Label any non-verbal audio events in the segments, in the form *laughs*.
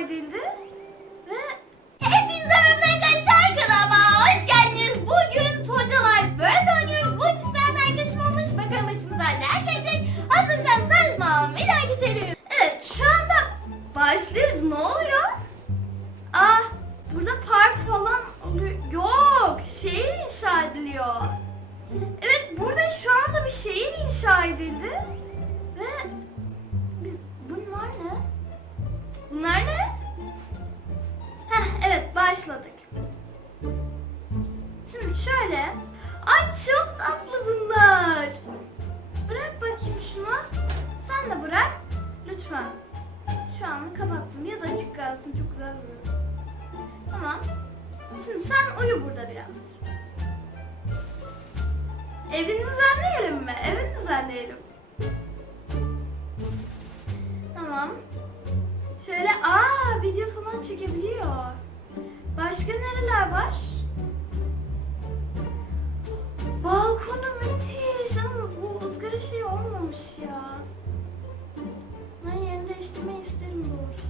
edildi. Ve Hepinize merhaba arkadaşlar kanalıma hoş geldiniz. Bugün Tocalar World oynuyoruz. Bugün sizlerle arkadaşım olmuş. Bakalım başımıza neler gelecek. Hazırsanız mağaram bir geçelim. evet şu anda başlıyoruz. Ne oluyor? Ah burada park falan oluyor. Yok şehir inşa ediliyor. Evet burada şu anda bir şehir inşa edildi. Sen bırak. Lütfen. Şu an kapattım ya da açık kalsın. Çok güzel duruyor. Tamam. Şimdi sen uyu burada biraz. Evini düzenleyelim mi? Evini düzenleyelim. Tamam. Şöyle aa video falan çekebiliyor. Başka nereler var? Balkonu müthiş ama bu ızgara şey olmamış ya. Değiştirmeyi isterim doğrusu.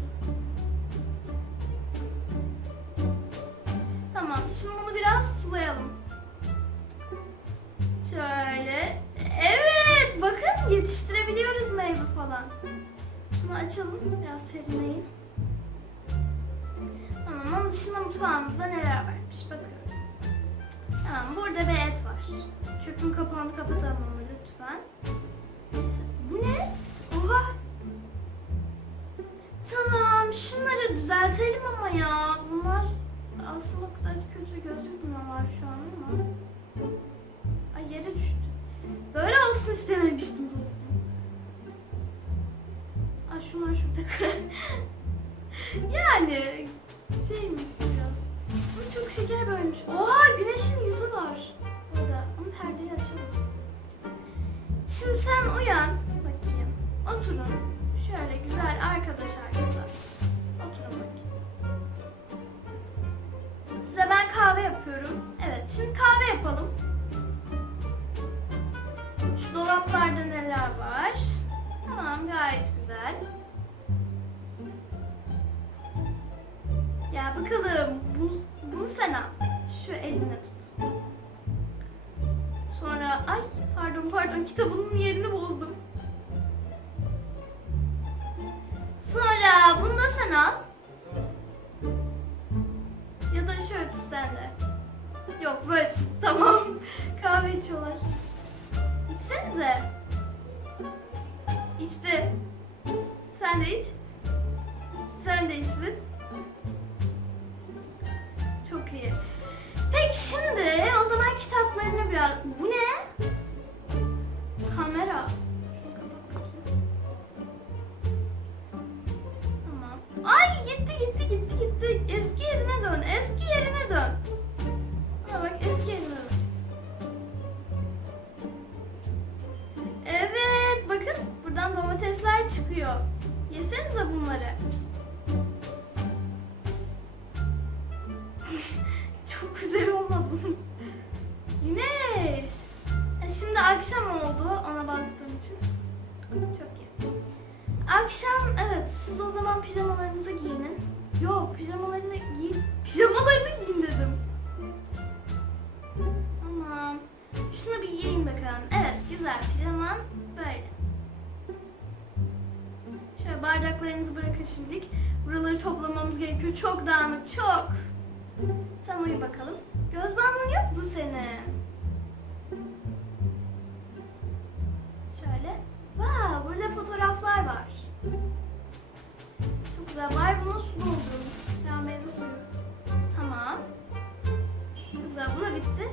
Tamam şimdi bunu biraz sulayalım. Şöyle. Evet bakın yetiştirebiliyoruz meyve falan. Şunu açalım biraz serinleyin. Tamam onun dışında mutfağımızda neler varmış bakıyorum. Tamam burada bir et var. Çöpün kapağını kapatalım lütfen. Bu ne? Tamam şunları düzeltelim ama ya. Bunlar aslında o kadar kötü gözükmüyorlar şu an ama. Ay yere düştü. Böyle olsun istememiştim dostum. Ay şunlar şurada. *laughs* yani şeymiş biraz. Bu çok şeker bölmüş. Oha güneşin yüzü var. Burada. Ama perdeyi açalım. Şimdi sen uyan. Bakayım. Oturun. Şöyle güzel arkadaş arkadaş. Size ben kahve yapıyorum. Evet şimdi kahve yapalım. Şu dolaplarda neler var? Tamam gayet güzel. Gel bakalım. Bu, bunu sen al. Şu eline tut. Sonra ay pardon pardon kitabımın yerini bozdum. Sonra bunu da sen al. Şöyle de. Yok böyle tamam. *laughs* Kahve içiyorlar. İçsenize. İçti. Sen de iç. Sen de içtin. Çok iyi. Peki şimdi o zaman kitaplarını biraz... Bu ne? Kamera. Çok güzel olmadı mı? Güneş. Şimdi akşam oldu ona bastığım için. Çok iyi. Akşam evet siz o zaman pijamalarınızı giyinin. Yok pijamalarını giy. Pijamalarını giyin dedim. Tamam. Şunu bir giyeyim bakalım. Evet güzel pijaman böyle. Şöyle bardaklarınızı bırakın şimdilik. Buraları toplamamız gerekiyor. Çok dağınık çok. Sen uyu bakalım. Göz bandın yok mu senin? Şöyle. Vaa burada fotoğraflar var. Çok güzel. Var buna su doldurun. Ya meyve suyu. Tamam. Çok güzel. Bu da bitti.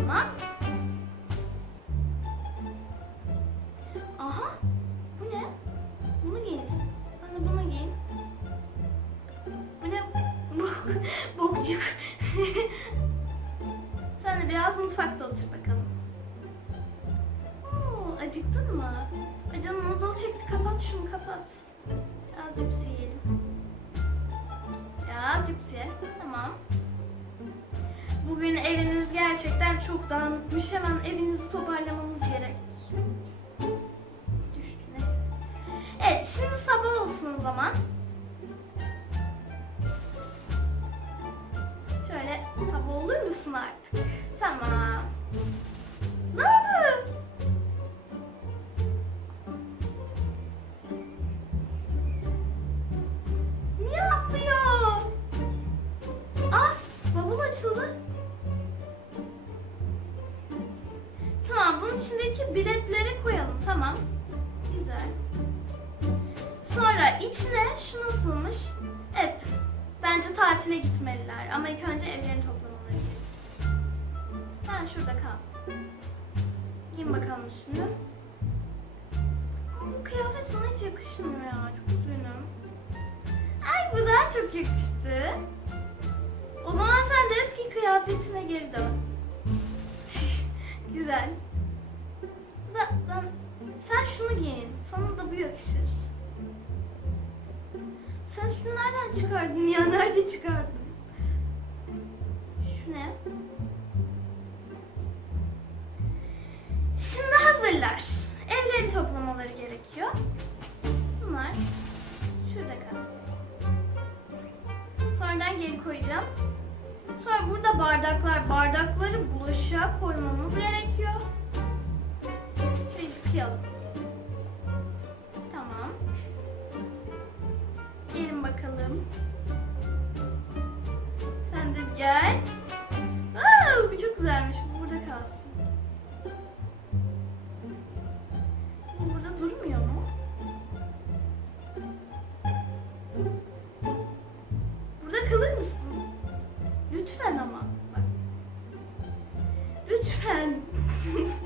zaman... Aha! Bu ne? Bunu giyinsin. Bana bunu giyin. Bu ne? *laughs* Bokcuk. *laughs* Sen de biraz mutfakta otur bakalım. Oo, acıktın mı? Canım azal çekti. Kapat şunu kapat. Biraz cipsi yiyelim. Biraz cipsi. Tamam. Bugün evin gerçekten çok dağınıkmış. Hemen evinizi toparlamanız gerek. Düştü neyse. Evet şimdi sabah olsun o zaman. Şöyle sabah olur musun artık? Tamam. Biletleri koyalım tamam. Güzel. Sonra içine şu nasılmış? Evet. Bence tatile gitmeliler ama ilk önce evlerini toplamaları gerekiyor. Sen şurada kal. Giyin bakalım üstünü. Bu kıyafet sana hiç yakışmıyor ya. Çok üzgünüm. Ay bu daha çok yakıştı. O zaman sen de eski kıyafetine geri dön. *laughs* Güzel. Da, da, sen şunu giyin. Sana da bu yakışır. Sen şunu nereden çıkardın ya? Nerede çıkardın? Şu ne? Şimdi hazırlar. Evleri toplamaları gerekiyor. Bunlar şurada kalsın. Sonradan geri koyacağım. Sonra burada bardaklar. Bardakları bulaşığa koymamız gerekiyor. Şöyle yıkayalım. Tamam. Gelin bakalım. Sen de gel. Aa, bu çok güzelmiş. Bu burada kalsın. Bu burada durmuyor mu? Burada kalır mısın? Lütfen ama. Bak. Lütfen. *laughs*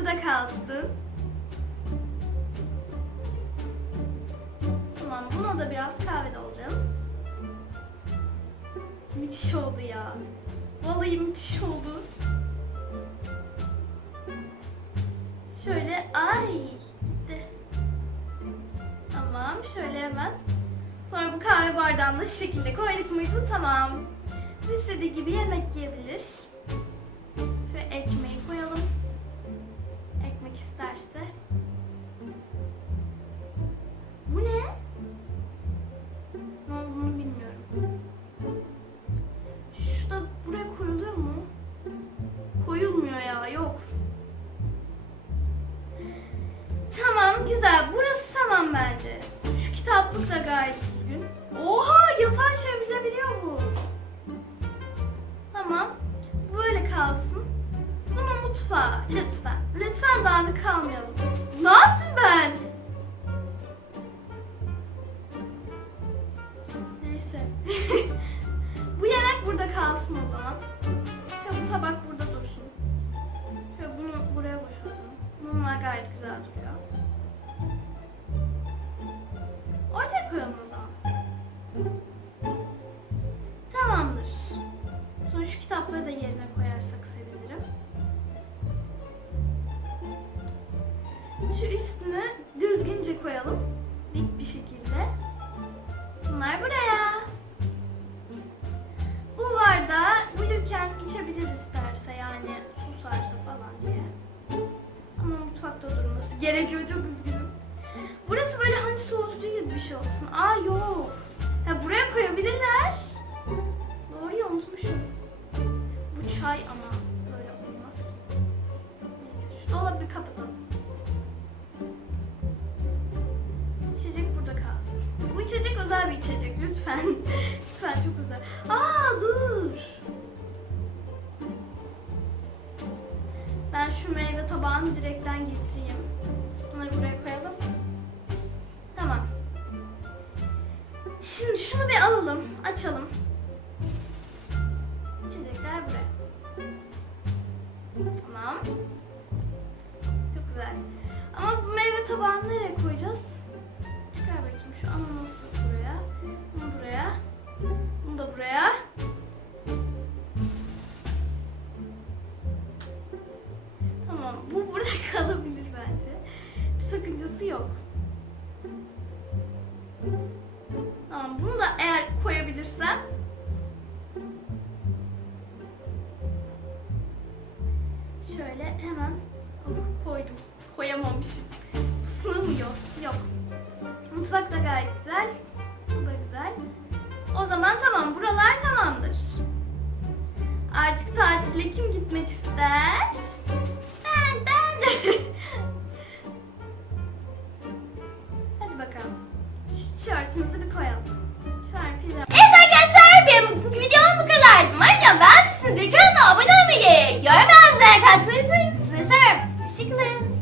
burada kalsın. Tamam. Buna da biraz kahve dolduralım. Müthiş oldu ya. Vallahi müthiş oldu. Şöyle ay gitti. Tamam şöyle hemen. Sonra bu kahve bardağını şu şekilde koyduk muydu? Tamam. İstediği gibi yemek yiyebilir. Şöyle ekmeği gerekiyor çok üzgünüm. Burası böyle hani soğutucu gibi bir şey olsun. Aa yok. Ha buraya koyabilirler. Doğru ya unutmuşum. Bu çay ama böyle olmaz ki. Neyse şu dolabı kapatalım. İçecek burada kalsın. Bu içecek özel bir içecek lütfen. *laughs* lütfen çok özel. Aa dur. Ben şu meyve tabağını direkten geçeyim. Bunları buraya koyalım. Tamam. Şimdi şunu bir alalım. Açalım. İçecekler buraya. Tamam. Çok güzel. Ama bu meyve tabağını nereye koyacağız? Çıkar bakayım şu ananası buraya. Bunu buraya. Bunu da buraya. Koyabilirsem Şöyle hemen hop, koydum. Koyamamışım. Sığmıyor. Yok. Mutfak da gayet güzel. Bu da güzel. O zaman tamam. Buralar tamamdır. Artık tatile kim gitmek ister?